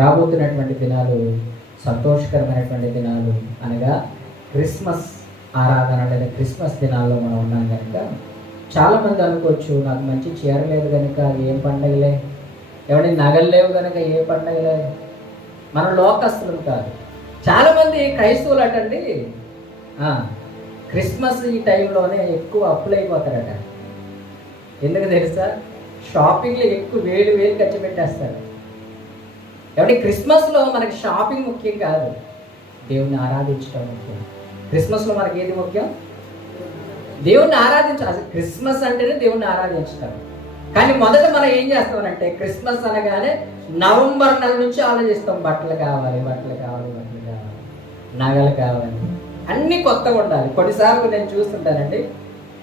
రాబోతున్నటువంటి దినాలు సంతోషకరమైనటువంటి దినాలు, అనగా క్రిస్మస్ ఆరాధన లేదా క్రిస్మస్ దినాల్లో మనం ఉన్నాం కనుక చాలామంది అనుకోవచ్చు, నాకు మంచి చీర లేదు కనుక ఏం పండగలే, ఎవరి నగలు లేవు కనుక ఏ పండగలే. మన లోకస్తులు కాదు. చాలామంది క్రైస్తవులు అటండి క్రిస్మస్ ఈ టైంలోనే ఎక్కువ అప్పులు అయిపోతారట. ఎందుకు తెలుసా? షాపింగ్లో ఎక్కువ వేలు ఖర్చు పెట్టేస్తారు. కాబట్టి క్రిస్మస్లో మనకి షాపింగ్ ముఖ్యం కాదు, దేవుణ్ణి ఆరాధించడం ముఖ్యం. క్రిస్మస్లో మనకి ఏది ముఖ్యం? దేవుణ్ణి ఆరాధించడం. అసలు క్రిస్మస్ అంటేనే దేవుణ్ణి ఆరాధించడం. కానీ మొదట మనం ఏం చేస్తామనంటే, క్రిస్మస్ అనగానే నవంబర్ నెల నుంచి ఆలోచిస్తాం, బట్టలు కావాలి, నగలు కావాలి, అన్నీ కొత్తగా ఉండాలి. కొన్నిసార్లు నేను చూస్తుంటానండి,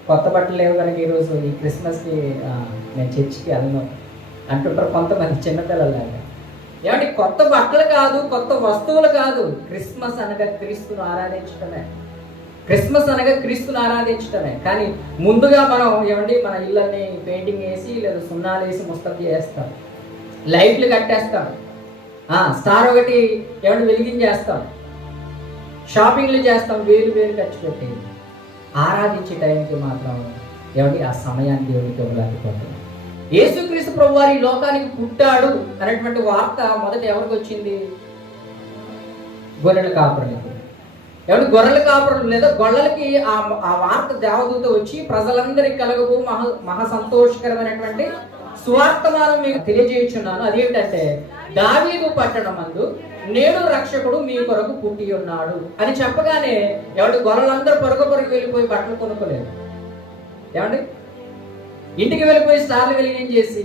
కొత్త బట్టలు లేవు కనుక ఈరోజు ఈ క్రిస్మస్కి నేను చర్చికి వెళ్ళను అంటుంటారు కొంతమంది చిన్నపిల్లలాగా. ఏమంటే కొత్త బట్టలు కాదు, కొత్త వస్తువులు కాదు, క్రిస్మస్ అనగా క్రీస్తును ఆరాధించడమే. క్రిస్మస్ అనగా క్రీస్తును ఆరాధించడమే. కానీ ముందుగా మనం ఏమండి మన ఇళ్ళని పెయింటింగ్ వేసి లేదా సున్నాలు వేసి ముస్తఫీ చేస్తాం, లైట్లు కట్టేస్తాం, స్టార్ ఒకటి ఏమంటే వెలిగించేస్తాం, షాపింగ్లు చేస్తాం, వేలు ఖర్చు పెట్టి. ఆరాధించే టైంకి మాత్రం ఏమండి ఆ సమయాన్ని దేవుడికి ఇవ్వలేకపోతున్నాం. యేసుక్రీస్తు ప్రభువారు ఈ లోకానికి పుట్టాడు అనేటువంటి వార్త మొదట ఎవరికి వచ్చింది? గొర్రెల కాపురులకు. ఎవరి గొర్రెల కాపురులు లేదా గొల్లలకి ఆ వార్త దేవదూత వచ్చి ప్రజలందరికీ కలగబో మహా సంతోషకరమైనటువంటి సువార్తమానం మీకు తెలియజేయుచున్నాను. అదేంటంటే, దావీదు పట్టణమందు నేడు రక్షకుడు మీ కొరకు పుట్టి ఉన్నాడు అని చెప్పగానే ఎవరి గొర్రెలందరూ పొరుగు వెళ్ళిపోయి బట్టలు కొనుక్కోలేదు. ఏమండి ఇంటికి వెళ్ళిపోయి స్టార్లు వెలిగించేసి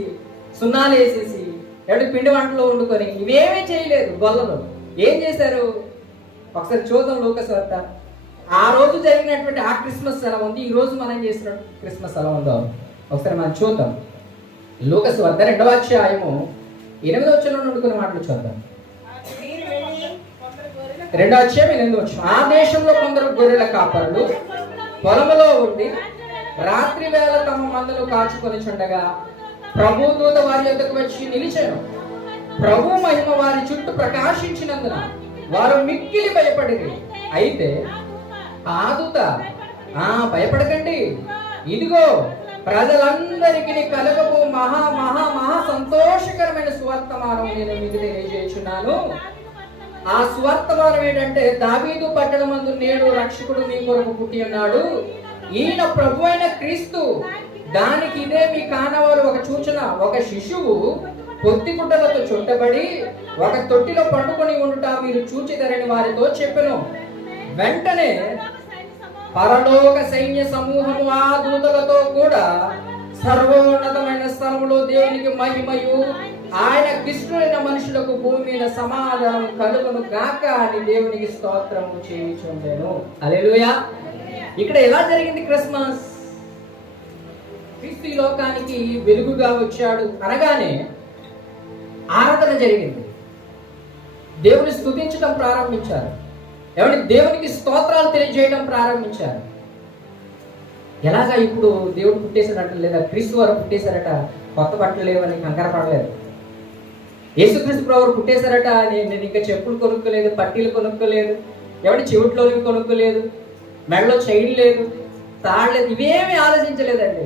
సున్నాలు వేసేసి ఎవరి పిండి వంటలో వండుకొని ఇవేమీ చేయలేదు. గొల్లలు ఏం చేశారు? ఒకసారి చూద్దాం లూకాసు వార్త. ఆ రోజు జరిగినటువంటి ఆ క్రిస్మస్ ఎలా ఉంది, ఈ రోజు మనం చేసిన క్రిస్మస్ ఎలా ఉందో ఒకసారి మనం చూద్దాం. లూకాసు వార్త 2వ అధ్యాయము 8వ వచనంలో వండుకున్న మాటలు చూద్దాం. 2వ అధ్యాయం 8వ వచనం. ఆ దేశంలో కొందరు గొర్రెల కాపరులు పొలములో ఉండి రాత్రి వేళ తమ మందలు కాచుకొని చుండగా ప్రభు దూత వారి యొద్దకు వచ్చి నిలిచాను. ప్రభు మహిమ వారి చుట్టూ ప్రకాశించినందున వారు మిక్కిలి భయపడిరి. అయితే ఆ దూత భయపడకండి, ఇదిగో ప్రజలందరికీ కలగబో మహా మహా మహా సంతోషకరమైన సువర్తమానం నేను మీకు తెలియజేయుచున్నాను. ఆ సువర్తమానం ఏంటంటే, దావీదు పట్టణమందు నేడు రక్షకుడు మీ కొరకు పుట్టి ఉన్నాడు, ఈయన ప్రభు అయిన క్రీస్తు. దానికి ఇదే మీ కానవారు ఒక సూచన. ఒక శిశువు పొత్తి గుడ్డలతో చుట్టబడి ఒక తొట్టిలో పండుకొని ఉండుట మీరు చూచిదరని వారితో చెప్పెను. వెంటనే పరలోక సైన్య సమూహము ఆ దూతలతో కూడా సర్వోన్నతమైన స్థలములో దేవునికి మహిమయు ఆయన క్రిస్తులైన మనుషులకు భూమి మీద సమాధానం కలుగును గాక అని దేవునికి స్తోత్రము చేయుచుండెను. హల్లెలూయా. ఇక్కడ ఎలా జరిగింది క్రిస్మస్? క్రీస్తు ఈ లోకానికి వెలుగుగా వచ్చాడు అనగానే ఆరాధన జరిగింది. దేవుని స్తుతించడం ప్రారంభించారు. దేవునికి స్తోత్రాలు తెలియజేయడం ప్రారంభించారు. ఎలాగా ఇప్పుడు దేవుడు పుట్టేశారట, లేదా క్రీస్తు వారు పుట్టేశారట, కొత్త బట్టలు లేవని కంగారు పడలేదు. యేసుక్రీస్తు ప్రభువు పుట్టేశారట, నేను ఇంకా చెప్పులు కొనుక్కోలేదు, పట్టీలు కొనుక్కోలేదు, చెవిట్లోకి కొనుక్కోలేదు, మెడలో చైన్ లేదు, తాడలేదు, ఇవేమీ ఆలోచించలేదండి.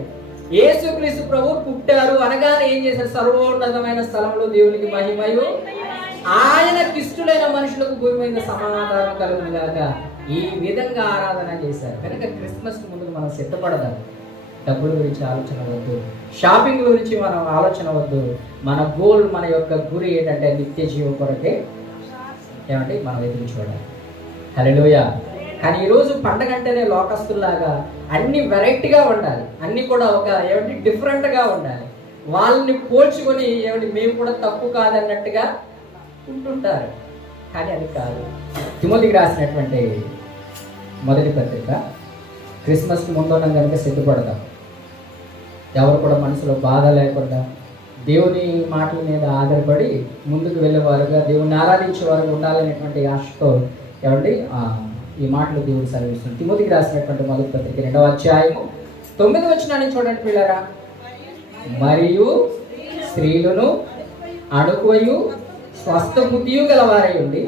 యేసుక్రీస్తు ప్రభువు పుట్టారు అనగానే ఏం చేశారు? సర్వోన్నతమైన స్థలంలో దేవునికి మహిమయు ఆయన క్రిస్తులైన మనుషులకు భూమి మీద సమాధానం కలుగునుగాక, ఈ విధంగా ఆరాధన చేశారు. కనుక క్రిస్మస్ ముందుకు మనం సిద్ధపడదాం. డబ్బుల గురించి ఆలోచన వద్దు, షాపింగ్ గురించి మనం ఆలోచన వద్దు. మన గోల్, మన యొక్క గురి ఏంటంటే నిత్య జీవం కొరకే మనం ఎదురు చూడాలి. హల్లెలూయా. కానీ ఈరోజు పండగ అంటేనే లోకస్తుల్లాగా అన్ని వెరైటీగా ఉండాలి, అన్ని కూడా ఒక డిఫరెంట్గా ఉండాలి. వాళ్ళని పోల్చుకొని మేము కూడా తప్పు కాదన్నట్టుగా ఉంటుంటారు. కానీ అది కాదు. తిమోతికి రాసినటువంటి మొదటి పత్రిక, క్రిస్మస్కి ముందున్నాం కనుక సిద్ధపడదాం. ఎవరు కూడా మనసులో బాధ లేకుండా దేవుని మాటల మీద ఆధారపడి ముందుకు వెళ్ళేవారుగా, దేవుని ఆరాధించేవారుగా ఉండాలనేటువంటి ఆశతో ఈ మాటలు దేవుడు సెలవిస్తుంది. తిమోతికి రాసినటువంటి మొదటి పత్రిక 2వ అధ్యాయము 9వ వచనాన్ని చూడండి పిల్లరా. మరియు స్త్రీలను అణుకువయు స్వస్థ బుద్ధియు గలవారై ఉండి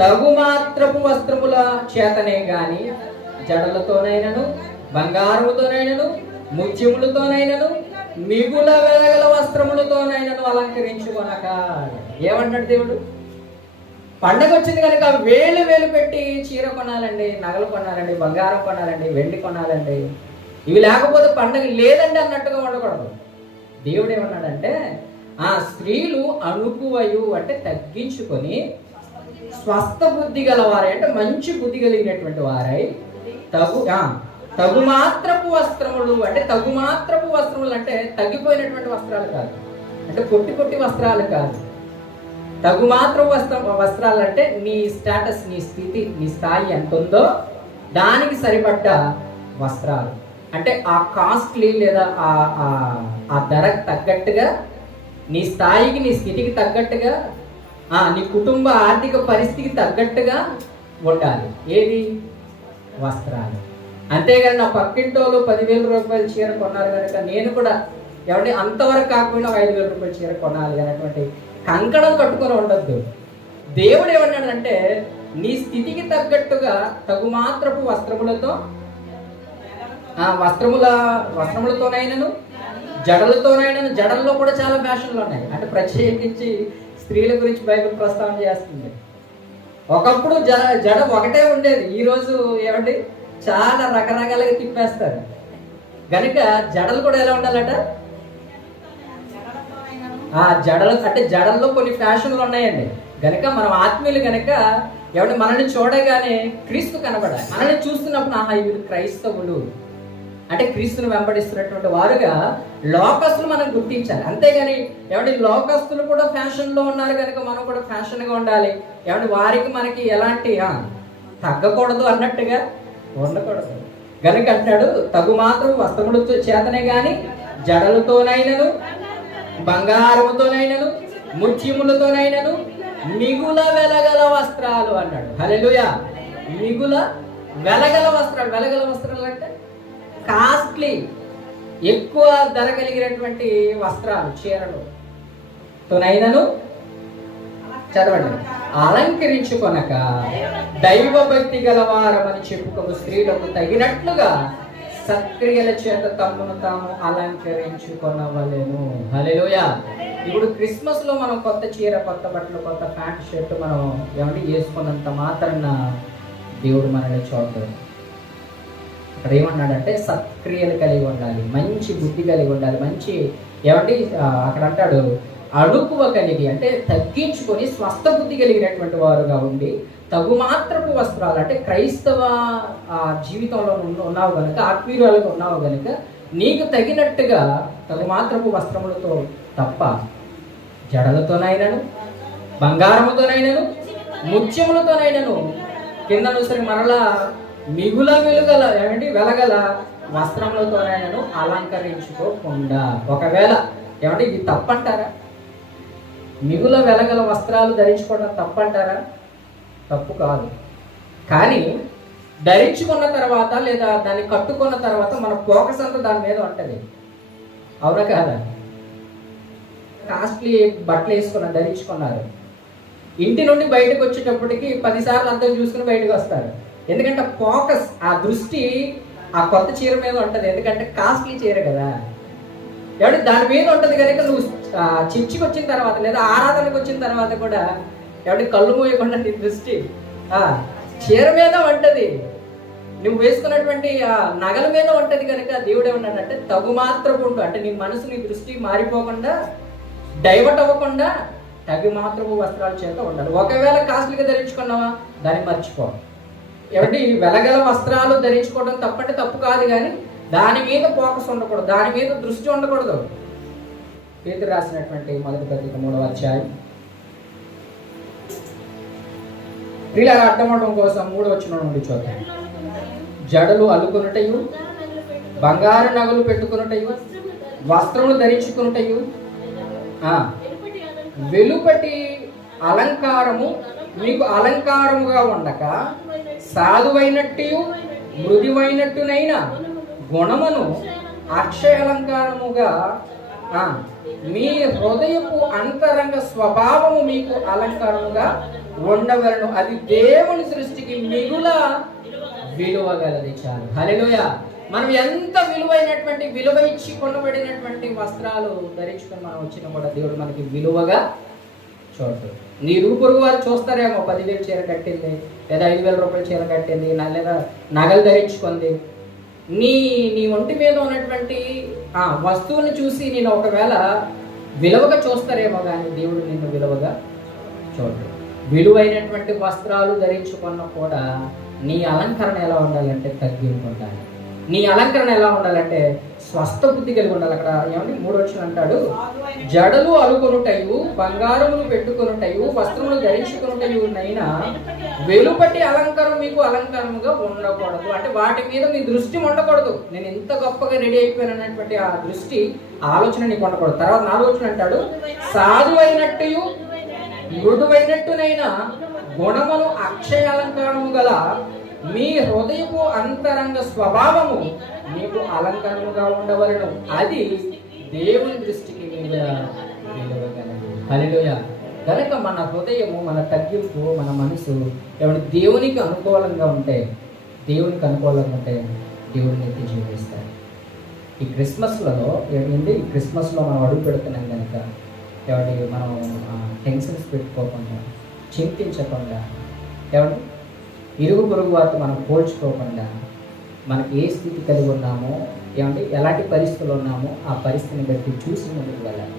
తగు మాత్రపు వస్త్రముల చేతనే గాని జడలతోనైనను బంగారముతోనైనను ముత్యములతోనైనను మిగుల వెలగల వస్త్రములతోనైనను అలంకరించుకొనక. ఏమంటాడు దేవుడు? పండగ వచ్చింది కనుక వేలు వేలు పెట్టి చీర కొనాలండి, నగలు కొనాలండి, బంగారం కొనాలండి, వెండి కొనాలండి, ఇవి లేకపోతే పండగ లేదండి అన్నట్టుగా ఉండకూడదు. దేవుడు ఏమన్నాడంటే ఆ స్త్రీలు అణుకువయు అంటే తగ్గించుకొని స్వస్థ బుద్ధి గలవారై అంటే మంచి బుద్ధి కలిగినటువంటి వారై తగు మాత్రపు వస్త్రములు అంటే తగు మాత్రపు వస్త్రములు అంటే తగ్గిపోయినటువంటి వస్త్రాలు కాదు, అంటే పొట్టి పొట్టి వస్త్రాలు కాదు. తగు మాత్రపు వస్త్రాలు అంటే నీ స్టేటస్, నీ స్థితి, నీ స్థాయి ఎంత ఉందో దానికి సరిపడ్డ వస్త్రాలు. అంటే ఆ కాస్ట్లీ లేదా ఆ ధరకు తగ్గట్టుగా, నీ స్థాయికి నీ స్థితికి తగ్గట్టుగా, నీ కుటుంబ ఆర్థిక పరిస్థితికి తగ్గట్టుగా ఉండాలి. ఏది? వస్త్రాలు. అంతేగాని నా పక్కింటోళ్ళు 10,000 రూపాయల చీర కొన్నారు కనుక నేను కూడా ఎవరి అంతవరకు కాకపోయినా 5,000 రూపాయల చీర కొనాలి అనేటువంటి కంకణం కట్టుకొని ఉండద్దు. దేవుడు ఏమన్నాడంటే నీ స్థితికి తగ్గట్టుగా తగు మాత్రపు వస్త్రములతోనైనను జడలతోనైనను. జడల్లో కూడా చాలా ఫ్యాషన్లు ఉన్నాయి. అంటే ప్రత్యేకించి స్త్రీల గురించి బైబిల్ ప్రస్తావన చేస్తుంది. ఒకప్పుడు జడ ఒకటే ఉండేది, ఈరోజు ఏమండి చాలా రకరకాలుగా తిప్పేస్తారు. గనుక జడలు కూడా ఎలా ఉండాలట? జడలు అంటే జడల్లో కొన్ని ఫ్యాషన్లు ఉన్నాయండి. గనుక మనం ఆత్మీయులు గనక ఎవరి మనల్ని చూడగానే క్రీస్తు కనబడాలి. మనల్ని చూస్తున్నప్పుడు వీళ్ళు క్రైస్తవులు అంటే క్రీస్తుని వెంబడిస్తున్నటువంటి వారుగా లోకస్తులు మనం గుర్తించాలి. అంతేగాని ఏమంటే లోకస్తులు కూడా ఫ్యాషన్లో ఉన్నారు కనుక మనం కూడా ఫ్యాషన్గా ఉండాలి, ఏమంటే వారికి మనకి ఎలాంటి తగ్గకూడదు అన్నట్టుగా ఉండకూడదు. గనుక అంటాడు తగు మాత్రం వస్త్రములతో చేతనే గాని జడలతోనైనను బంగారముతోనైనను ముత్యములతోనైనను మిగుల వెలగల వస్త్రాలు అన్నాడు. హల్లెలూయా. మిగుల వెలగల వస్త్రాలు. వెలగల వస్త్రాలు అంటే కాస్ట్లీ, ఎక్కువ ధర కలిగినటువంటి వస్త్రాలు, చీరలు తోనైనను చదవండి అలంకరించుకొనక దైవ భక్తి గలవారమని చెప్పుకున్న స్త్రీలకు తగినట్లుగా సత్క్రియల చేత తమను తాము అలంకరించుకొనవలెను. హల్లెలూయా. ఇప్పుడు క్రిస్మస్ లో మనం కొత్త చీర, కొత్త బట్టలు, కొత్త ప్యాంట్ షర్ట్ మనం ఏమంటే వేసుకున్నంత మాత్రాన దేవుడు మనల్ని చూడదు. అక్కడ ఏమన్నాడంటే సత్క్రియలు కలిగి ఉండాలి, మంచి బుద్ధి కలిగి ఉండాలి, మంచి ఏమంటే అక్కడ అంటాడు అడుకువ కలిగి అంటే తగ్గించుకొని స్వస్థ బుద్ధి కలిగినటువంటి వారుగా ఉండి తగు మాత్రపు వస్త్రాలు అంటే క్రైస్తవ జీవితంలో ఉన్నావు కనుక, ఆత్మీయురాలుగా ఉన్నావు కనుక నీకు తగినట్టుగా తగు మాత్రపు వస్త్రములతో తప్ప జడలతోనైనను బంగారముతోనైనను ముత్యములతోనైనను కింద సరి మరలా మిగుల వెలుగల ఏమంటే వెలగల వస్త్రములతోనైనను అలంకరించుకోకుండా. ఒకవేళ ఏమంటే ఇది తప్పంటారా? మిగుల వెలగల వస్త్రాలు ధరించుకోవడం తప్పంటారా? తప్పు కాదు. కానీ ధరించుకున్న తర్వాత లేదా దాన్ని కట్టుకున్న తర్వాత మన ఫోకస్ అంతా దాని మీద ఉంటుంది. అవునా కాదా? కాస్ట్లీ బట్టలు వేసుకున్నారు, ధరించుకున్నారు, ఇంటి నుండి బయటకు వచ్చేటప్పటికి 10 సార్లు అంతా చూసుకుని బయటకు వస్తారు. ఎందుకంటే ఫోకస్, ఆ దృష్టి ఆ కొత్త చీర మీద ఉంటుంది. ఎందుకంటే కాస్ట్లీ చీర కదా, ఎవరి దాని మీద ఉంటుంది కనుక నువ్వు చర్చికి వచ్చిన తర్వాత లేదా ఆరాధనకు వచ్చిన తర్వాత కూడా ఎవరి కళ్ళు మూయకుండా నీ దృష్టి చీర మీద ఉంటుంది, నువ్వు వేసుకున్నటువంటి నగల మీద ఉంటుంది. కనుక దేవుడు ఏమన్నాడంటే తగు మాత్రపు ఉండు అంటే నీ మనసు, నీ దృష్టి మారిపోకుండా, డైవర్ట్ అవ్వకుండా తగు మాత్రపు వస్త్రాల చేత ఉండాలి. ఒకవేళ కాస్ట్లీగా ధరించుకున్నావా దాన్ని మర్చిపో. ఎవరి వెలగల వస్త్రాలు ధరించుకోవడం తప్పంటే తప్పు కాదు, కానీ దాని మీద ఫోకస్ ఉండకూడదు, దాని మీద దృష్టి ఉండకూడదు. పేతురు రాసినటువంటి మొదటి పత్రిక 3వ అధ్యాయం ప్రియులారా అర్థం అవడం కోసం 3వ వచనం నుండి చూద్దాం. జడలు అల్లుకొనుటయు, బంగారు నగలు పెట్టుకొనుటయు, వస్త్రములు ధరించుకొనుటయు, వెలుపటి అలంకారము మీకు అలంకారముగా ఉండక సాధువైనట్టు మృదువైనట్టునైన గుణమును అక్షయ అలంకారముగా మీ హృదయపు అంతరంగ స్వభావము మీకు అలంకారముగా ఉండవలను, అది దేవుని సృష్టికి మిగుల విలువ గలది. చాలు. హల్లెలూయా. మనం ఎంత విలువైనటువంటి, విలువ ఇచ్చి కొనబడినటువంటి వస్త్రాలు ధరించుకొని మనం వచ్చినా కూడా దేవుడు మనకి విలువగా చూడదు. నీ ఇరుగు పొరుగు వారు చూస్తారేమో, 10,000 చీర కట్టింది, లేదా 5,000 రూపాయల చీర కట్టింది, లేదా నగలు ధరించుకుంది. నీ నీ ఒంటి మీద ఉన్నటువంటి ఆ వస్తువుని చూసి నేను ఒకవేళ విలువగా చూస్తారేమో, కానీ దేవుడు నిన్ను విలువగా చూడదు. విలువైనటువంటి వస్త్రాలు ధరించుకున్నా కూడా నీ అలంకరణ ఎలా ఉండాలంటే తగ్గింపు ఉండాలి. నీ అలంకరణ ఎలా ఉండాలంటే స్వస్థ బుద్ధి కలిగి ఉండాలి. అక్కడ ఏమని 3వ వచనం అంటాడు, జడలు అలుకొనుటయు, బంగారములు పెట్టుకొనుటయు, వస్త్రములు ధరించుకొనుటయు నైనా వెలుపటి అలంకారం మీకు అలంకారముగా ఉండకూడదు. అంటే వాటి మీద మీ దృష్టి ఉండకూడదు. నేను ఎంత గొప్పగా రెడీ అయిపోయాను అన్నటువంటి ఆ దృష్టి, ఆలోచన నీకు ఉండకూడదు. తర్వాత 4వ వచనం అంటాడు, సాధువైనట్టు మృదువైనట్టునైనా గుణమును అక్షయ అలంకారము గల మీ హృదయపు అంతరంగ స్వభావము మీకు అలంకరణగా ఉండవలను, అది దేవుని దృష్టికి విలువగలదు. హల్లెలూయా. కనుక మన హృదయము, మన తగ్గింపు, మన మనసు దేవునికి అనుకూలంగా ఉంటే, దేవునికి అనుకూలంగా ఉంటే దేవుడిని ఎత్తి జీవిస్తాడు. ఈ క్రిస్మస్లలో ఏంటి, ఈ క్రిస్మస్లో మనం అడుగు పెడుతున్నాం కనుక మనం టెన్షన్స్ పెట్టుకోకుండా, చింతించకుండా, ఇరుగు పొరుగు వారితో మనం పోల్చుకోకుండా, మనకి ఏ స్థితి కలిగి ఉన్నామో, ఎలాంటి పరిస్థితులు ఉన్నామో ఆ పరిస్థితిని బట్టి చూసి ముందుకు వెళ్ళాలి.